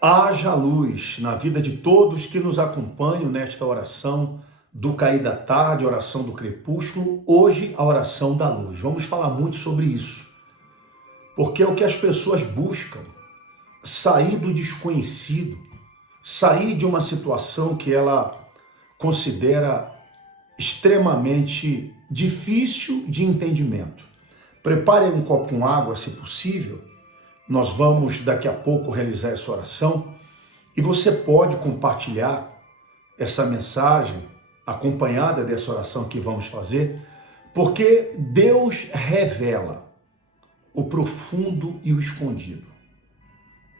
Haja luz na vida de todos que nos acompanham nesta oração do cair da tarde, oração do crepúsculo, hoje a oração da luz. Vamos falar muito sobre isso, porque é o que as pessoas buscam, sair do desconhecido, sair de uma situação que ela considera extremamente difícil de entendimento. Prepare um copo com água, se possível. Nós vamos daqui a pouco realizar essa oração e você pode compartilhar essa mensagem acompanhada dessa oração que vamos fazer, porque Deus revela o profundo e o escondido.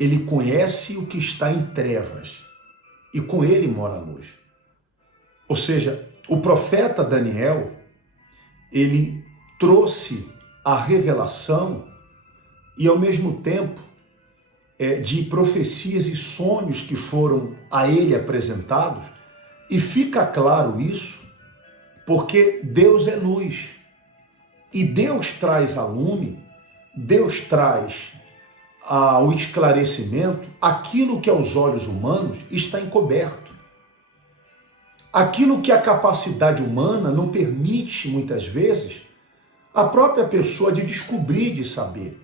Ele conhece o que está em trevas e com ele mora a luz. Ou seja, o profeta Daniel, ele trouxe a revelação e ao mesmo tempo de profecias e sonhos que foram a ele apresentados, e fica claro isso, porque Deus é luz, e Deus traz a lume, Deus traz ao esclarecimento aquilo que aos olhos humanos está encoberto. Aquilo que a capacidade humana não permite, muitas vezes, a própria pessoa de descobrir, de saber.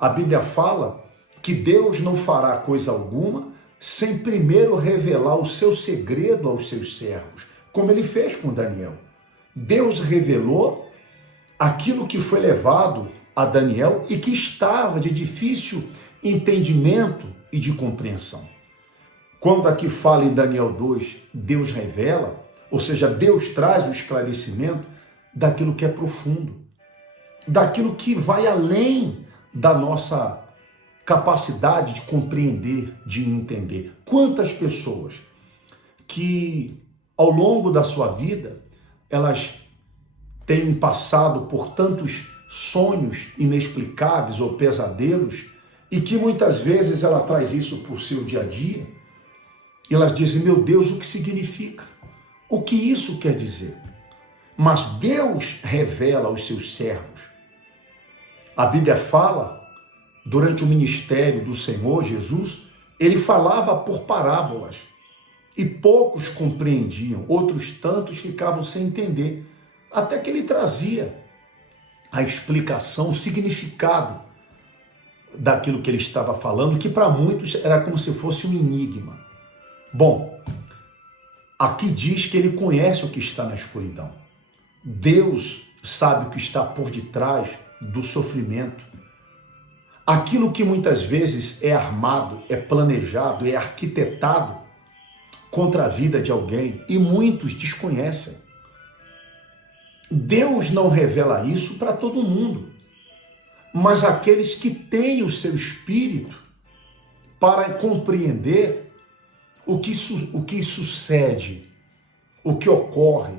A Bíblia fala que Deus não fará coisa alguma sem primeiro revelar o seu segredo aos seus servos, como ele fez com Daniel. Deus revelou aquilo que foi levado a Daniel e que estava de difícil entendimento e de compreensão. Quando aqui fala em Daniel 2, Deus revela, ou seja, Deus traz o esclarecimento daquilo que é profundo, daquilo que vai além da nossa capacidade de compreender, de entender. Quantas pessoas que ao longo da sua vida elas têm passado por tantos sonhos inexplicáveis ou pesadelos e que muitas vezes ela traz isso para o seu dia a dia e elas dizem: meu Deus, o que significa? O que isso quer dizer? Mas Deus revela aos seus servos. A Bíblia fala, durante o ministério do Senhor Jesus, ele falava por parábolas e poucos compreendiam, outros tantos ficavam sem entender, até que ele trazia a explicação, o significado daquilo que ele estava falando, que para muitos era como se fosse um enigma. Bom, aqui diz que ele conhece o que está na escuridão. Deus sabe o que está por detrás do sofrimento. Aquilo que muitas vezes é armado, é planejado, é arquitetado contra a vida de alguém e muitos desconhecem. Deus não revela isso para todo mundo, mas aqueles que têm o seu espírito para compreender o que sucede, o que ocorre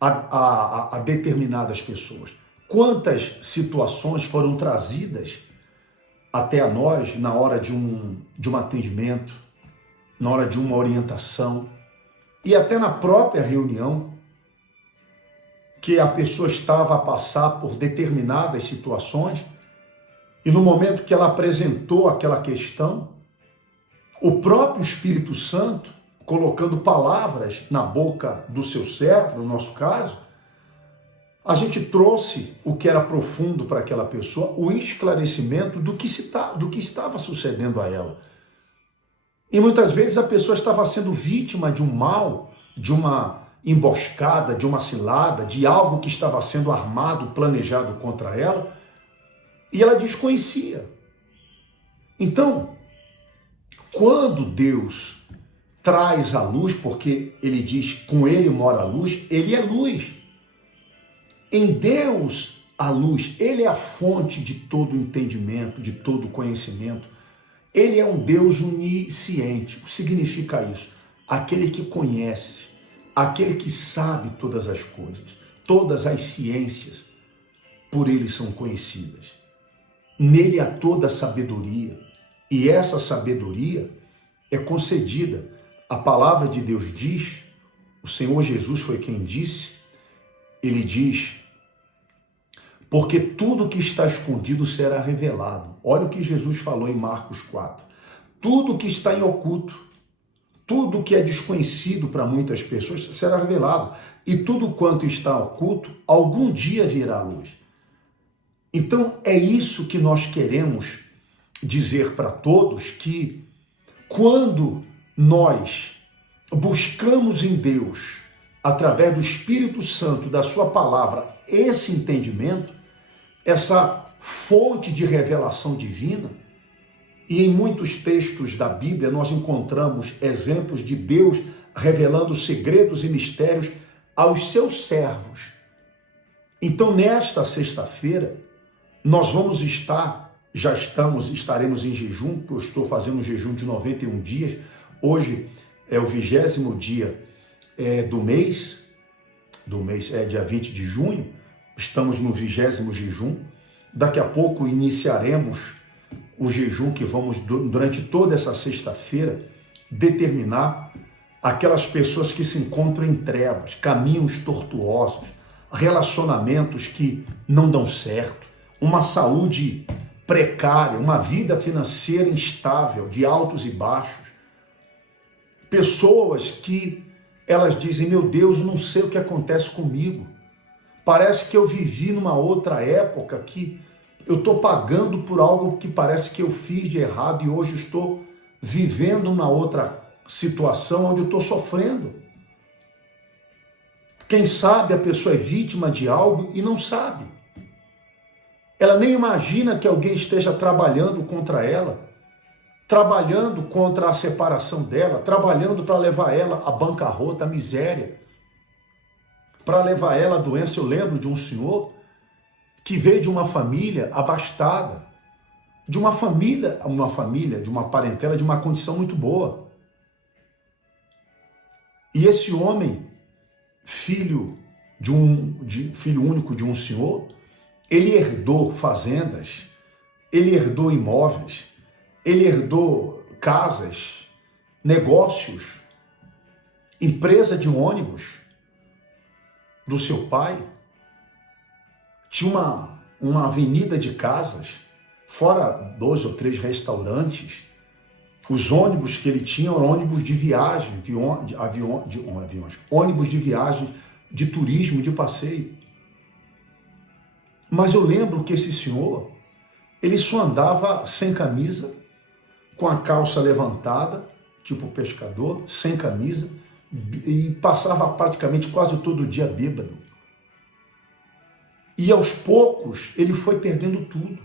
a determinadas pessoas. Quantas situações foram trazidas até a nós na hora de um atendimento, na hora de uma orientação e até na própria reunião, que a pessoa estava a passar por determinadas situações e no momento que ela apresentou aquela questão, o próprio Espírito Santo, colocando palavras na boca do seu servo, no nosso caso, a gente trouxe o que era profundo para aquela pessoa, o esclarecimento do que estava sucedendo a ela. E muitas vezes a pessoa estava sendo vítima de um mal, de uma emboscada, de uma cilada, de algo que estava sendo armado, planejado contra ela, e ela desconhecia. Então, quando Deus traz a luz, porque ele diz, com ele mora a luz, ele é luz. Em Deus, a luz, ele é a fonte de todo entendimento, de todo conhecimento. Ele é um Deus onisciente. O que significa isso? Aquele que conhece, aquele que sabe todas as coisas, todas as ciências, por ele são conhecidas. Nele há toda a sabedoria, e essa sabedoria é concedida. A palavra de Deus diz, o Senhor Jesus foi quem disse, ele diz: porque tudo que está escondido será revelado. Olha o que Jesus falou em Marcos 4. Tudo que está em oculto, tudo que é desconhecido para muitas pessoas será revelado. E tudo quanto está oculto, algum dia virá à luz. Então é isso que nós queremos dizer para todos, que quando nós buscamos em Deus, através do Espírito Santo, da sua palavra, esse entendimento, essa fonte de revelação divina, e em muitos textos da Bíblia nós encontramos exemplos de Deus revelando segredos e mistérios aos seus servos. Então, nesta sexta-feira, nós vamos estaremos em jejum, porque eu estou fazendo um jejum de 91 dias. Hoje é o 20º dia do mês, é dia 20 de junho, estamos no 20º jejum. Daqui a pouco iniciaremos o jejum que vamos, durante toda essa sexta-feira, determinar aquelas pessoas que se encontram em trevas, caminhos tortuosos, relacionamentos que não dão certo, uma saúde precária, uma vida financeira instável, de altos e baixos. Pessoas que elas dizem, meu Deus, não sei o que acontece comigo. Parece que eu vivi numa outra época, que eu estou pagando por algo que parece que eu fiz de errado e hoje estou vivendo uma outra situação onde eu estou sofrendo. Quem sabe a pessoa é vítima de algo e não sabe. Ela nem imagina que alguém esteja trabalhando contra ela, trabalhando contra a separação dela, trabalhando para levar ela à bancarrota, à miséria, para levar ela à doença. Eu lembro de um senhor que veio de uma família abastada, de uma parentela de uma condição muito boa. E esse homem, filho único de um senhor, ele herdou fazendas, ele herdou imóveis, ele herdou casas, negócios, empresa de ônibus do seu pai. Tinha uma avenida de casas, fora 2 ou 3 restaurantes. Os ônibus que ele tinha eram ônibus de viagem, ônibus de viagem, de turismo, de passeio. Mas eu lembro que esse senhor, ele só andava sem camisa, com a calça levantada, tipo pescador, sem camisa, e passava praticamente quase todo dia bêbado. E aos poucos ele foi perdendo tudo.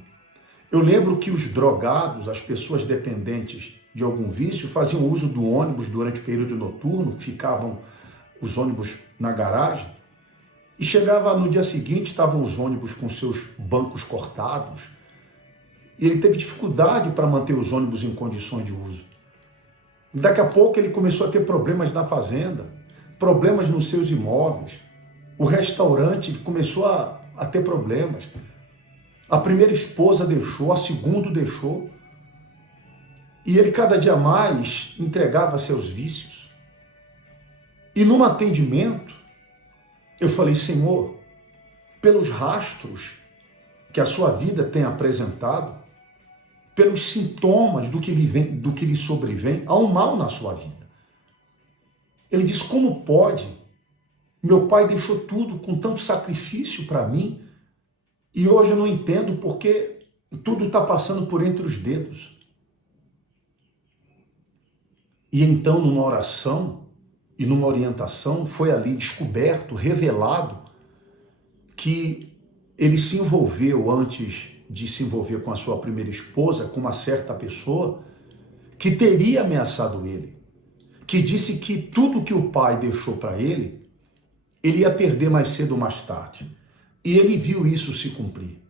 Eu lembro que os drogados, as pessoas dependentes de algum vício, faziam uso do ônibus durante o período noturno, ficavam os ônibus na garagem, e chegava no dia seguinte, estavam os ônibus com seus bancos cortados, e ele teve dificuldade para manter os ônibus em condições de uso. Daqui a pouco ele começou a ter problemas na fazenda, problemas nos seus imóveis, o restaurante começou a ter problemas. A primeira esposa deixou, a segunda deixou, e ele cada dia mais entregava seus vícios. E num atendimento, eu falei, Senhor, pelos rastros que a sua vida tem apresentado, pelos sintomas do que lhe sobrevém, há um mal na sua vida. Ele diz, como pode? Meu pai deixou tudo com tanto sacrifício para mim, e hoje eu não entendo porque tudo está passando por entre os dedos. E então, numa oração e numa orientação, foi ali descoberto, revelado, que ele se envolveu, antes de se envolver com a sua primeira esposa, com uma certa pessoa que teria ameaçado ele, que disse que tudo que o pai deixou para ele ia perder mais cedo ou mais tarde. E ele viu isso se cumprir,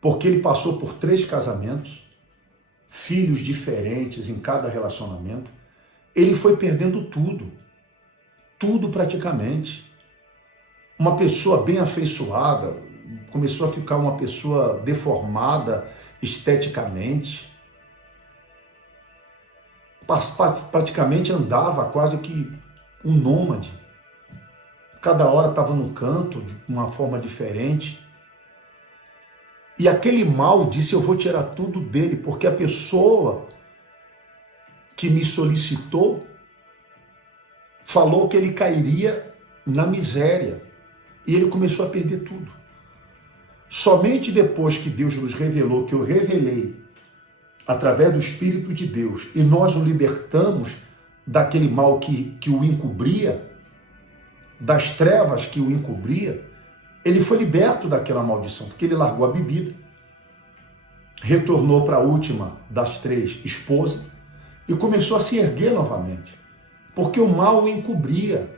porque ele passou por 3 casamentos, filhos diferentes em cada relacionamento. Ele foi perdendo tudo praticamente. Uma pessoa bem afeiçoada começou a ficar uma pessoa deformada esteticamente. Praticamente andava quase que um nômade. Cada hora estava num canto, de uma forma diferente. E aquele mal disse, eu vou tirar tudo dele, porque a pessoa que me solicitou, falou que ele cairia na miséria e ele começou a perder tudo. Somente depois que Deus nos revelou, que eu revelei através do Espírito de Deus e nós o libertamos daquele mal que o encobria, das trevas que o encobria, ele foi liberto daquela maldição, porque ele largou a bebida, retornou para a última das 3 esposas e começou a se erguer novamente, porque o mal o encobria.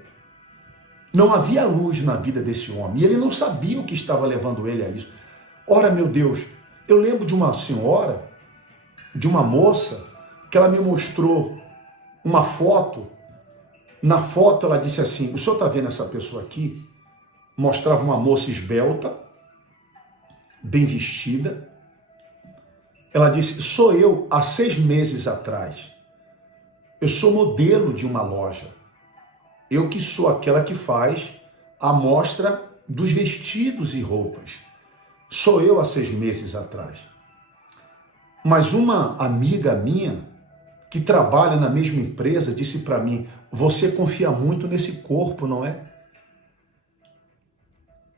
Não havia luz na vida desse homem e ele não sabia o que estava levando ele a isso. Ora, meu Deus, eu lembro de uma senhora, de uma moça, que ela me mostrou uma foto. Na foto ela disse assim, o senhor está vendo essa pessoa aqui? Mostrava uma moça esbelta, bem vestida. Ela disse, sou eu há 6 meses atrás. Eu sou modelo de uma loja. Eu que sou aquela que faz a mostra dos vestidos e roupas. Sou eu há 6 meses atrás. Mas uma amiga minha, que trabalha na mesma empresa, disse para mim, você confia muito nesse corpo, não é?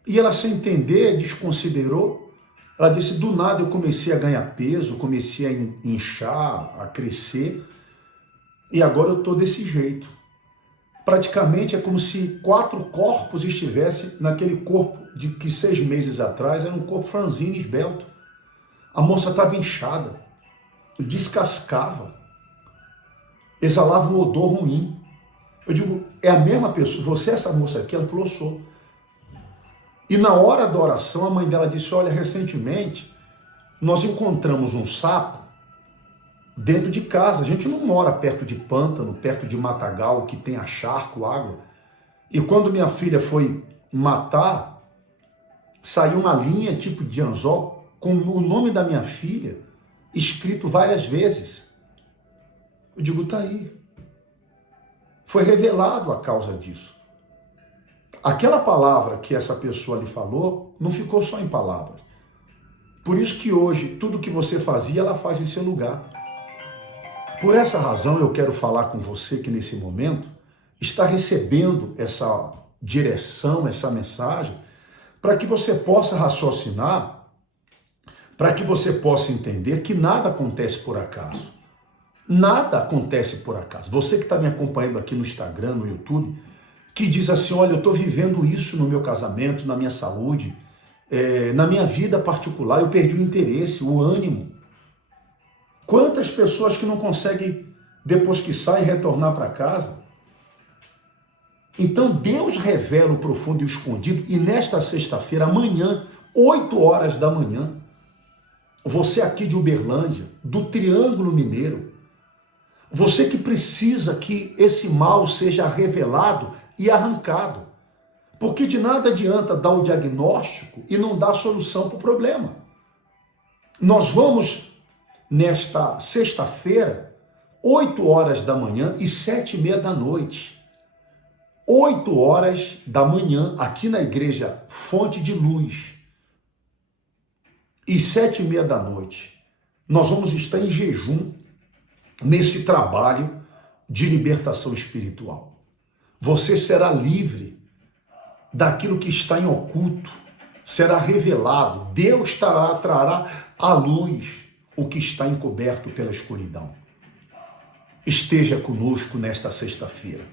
E ela, sem entender, desconsiderou. Ela disse, do nada eu comecei a ganhar peso, comecei a inchar, a crescer, e agora eu estou desse jeito. Praticamente é como se 4 corpos estivessem naquele corpo de que 6 meses atrás era um corpo franzino, esbelto. A moça estava inchada, descascava, exalava um odor ruim. Eu digo, é a mesma pessoa, você é essa moça aqui? Ela falou, sou. E na hora da oração, a mãe dela disse, olha, recentemente nós encontramos um sapo dentro de casa. A gente não mora perto de pântano, perto de matagal, que tem charco, água. E quando minha filha foi matar, saiu uma linha tipo de anzol com o nome da minha filha escrito várias vezes. Eu digo, tá aí. Foi revelado a causa disso. Aquela palavra que essa pessoa lhe falou não ficou só em palavras. Por isso que hoje, tudo que você fazia, ela faz em seu lugar. Por essa razão, eu quero falar com você que nesse momento está recebendo essa direção, essa mensagem, para que você possa raciocinar, para que você possa entender que nada acontece por acaso. Nada acontece por acaso. Você que está me acompanhando aqui no Instagram, no YouTube, que diz assim, olha, eu estou vivendo isso no meu casamento, na minha saúde, na minha vida particular, eu perdi o interesse, o ânimo. Quantas pessoas que não conseguem, depois que saem, retornar para casa? Então Deus revela o profundo e o escondido, e nesta sexta-feira, amanhã, 8 horas da manhã, você aqui de Uberlândia, do Triângulo Mineiro, você que precisa que esse mal seja revelado e arrancado, porque de nada adianta dar o diagnóstico e não dar a solução para o problema. Nós vamos, nesta sexta-feira, 8 horas da manhã e 7h30 da noite. 8 horas da manhã, aqui na igreja Fonte de Luz. E 7h30 da noite, nós vamos estar em jejum nesse trabalho de libertação espiritual. Você será livre daquilo que está em oculto, será revelado. Deus trará à luz o que está encoberto pela escuridão. Esteja conosco nesta sexta-feira.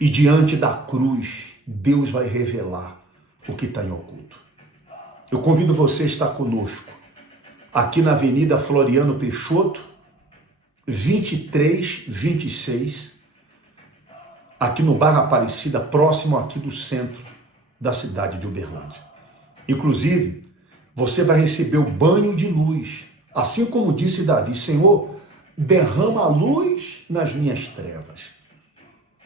E diante da cruz, Deus vai revelar o que está em oculto. Eu convido você a estar conosco aqui na Avenida Floriano Peixoto, 2326, aqui no bairro Aparecida, próximo aqui do centro da cidade de Uberlândia. Inclusive, você vai receber o banho de luz, assim como disse Davi, Senhor, derrama a luz nas minhas trevas.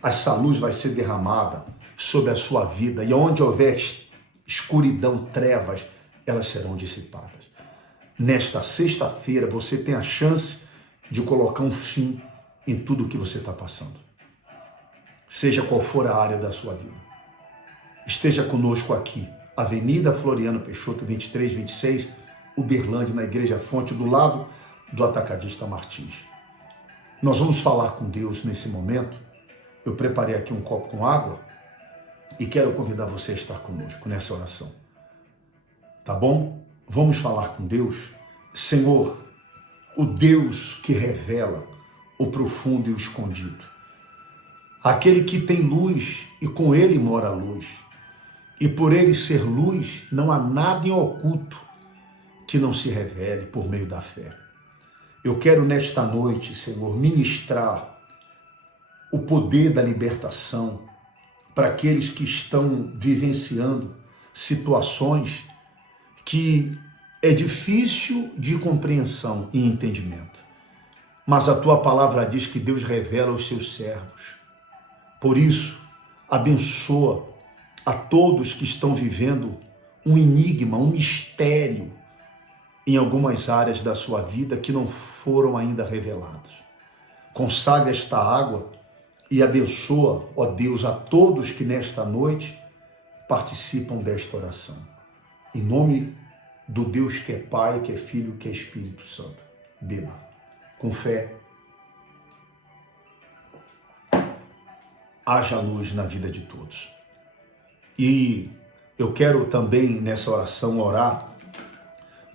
Essa luz vai ser derramada sobre a sua vida, e onde houver escuridão, trevas, elas serão dissipadas. Nesta sexta-feira, você tem a chance de colocar um fim em tudo o que você está passando. Seja qual for a área da sua vida. Esteja conosco aqui, Avenida Floriano Peixoto, 2326, Uberlândia, na Igreja Fonte, do lado do Atacadista Martins. Nós vamos falar com Deus nesse momento. Eu preparei aqui um copo com água e quero convidar você a estar conosco nessa oração. Tá bom? Vamos falar com Deus. Senhor, o Deus que revela o profundo e o escondido. Aquele que tem luz e com ele mora a luz. E por ele ser luz, não há nada em oculto que não se revele por meio da fé. Eu quero nesta noite, Senhor, ministrar o poder da libertação para aqueles que estão vivenciando situações que é difícil de compreensão e entendimento. Mas a tua palavra diz que Deus revela aos seus servos. Por isso, abençoa a todos que estão vivendo um enigma, um mistério em algumas áreas da sua vida que não foram ainda revelados. Consagra esta água e abençoa, ó Deus, a todos que nesta noite participam desta oração. Em nome do Deus que é Pai, que é Filho, que é Espírito Santo. Beba, com fé. Haja luz na vida de todos. E eu quero também nessa oração orar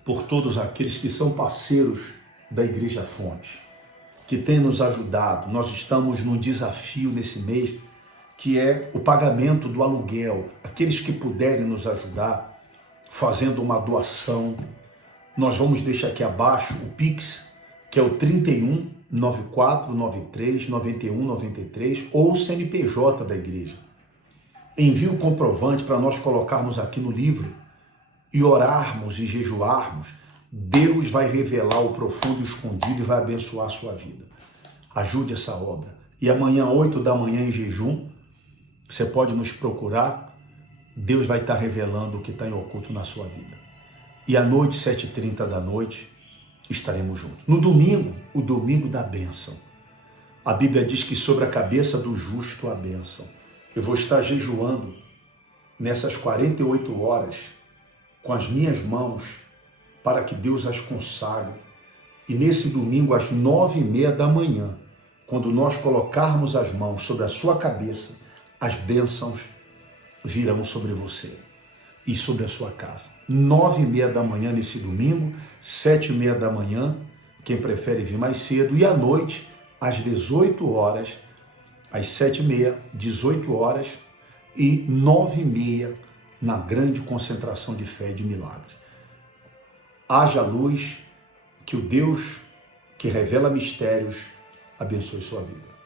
por todos aqueles que são parceiros da Igreja Fonte, que têm nos ajudado. Nós estamos num desafio nesse mês, que é o pagamento do aluguel. Aqueles que puderem nos ajudar, fazendo uma doação, nós vamos deixar aqui abaixo o Pix, que é o 31 9493 9193, ou o CNPJ da igreja. Envie o comprovante para nós colocarmos aqui no livro e orarmos e jejuarmos. Deus vai revelar o profundo e escondido e vai abençoar a sua vida. Ajude essa obra. E amanhã, 8 da manhã, em jejum, você pode nos procurar. Deus vai estar revelando o que está em oculto na sua vida. E à noite, 7h30 da noite, estaremos juntos. No domingo, o domingo da bênção. A Bíblia diz que sobre a cabeça do justo a bênção. Eu vou estar jejuando nessas 48 horas com as minhas mãos para que Deus as consagre. E nesse domingo, às 9h30 da manhã, quando nós colocarmos as mãos sobre a sua cabeça, as bênçãos virão sobre você e sobre a sua casa. 9h30 da manhã nesse domingo, 7h30 da manhã, quem prefere vir mais cedo, e à noite, às 18 horas, às 7h30, 18 horas e 9h30, na grande concentração de fé e de milagres. Haja luz, que o Deus que revela mistérios abençoe sua vida.